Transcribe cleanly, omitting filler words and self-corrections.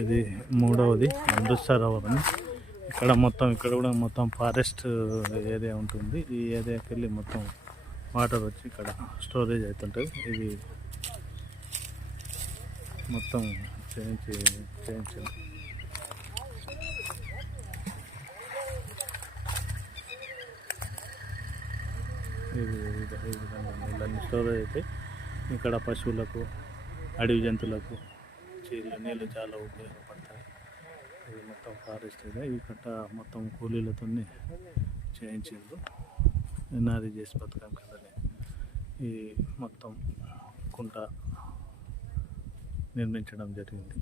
ఇది మూడవది అమృత్ సరోవర్ అని. ఇక్కడ కూడా మొత్తం ఫారెస్ట్ ఏరియా ఉంటుంది. ఈ ఏరియాకి వెళ్ళి మొత్తం వాటర్ వచ్చి ఇక్కడ స్టోరేజ్ అవుతుంటుంది. ఇది మొత్తం చేయించింది. ఇది విధంగా నీళ్ళని స్టోరేజ్ అయితే ఇక్కడ పశువులకు, అడవి జంతువులకు నీళ్ళు చాలా ఉపయోగపడతాయి. ఇది మొత్తం ఫారెస్ట్ ఏరియా. ఈ కట్ట మొత్తం కూలీలతో చేయించిండ్రు. ఎన్ఆర్ఈ చేసి పథకం కదని ఈ మొత్తం కుంట నిర్మించడం జరిగింది.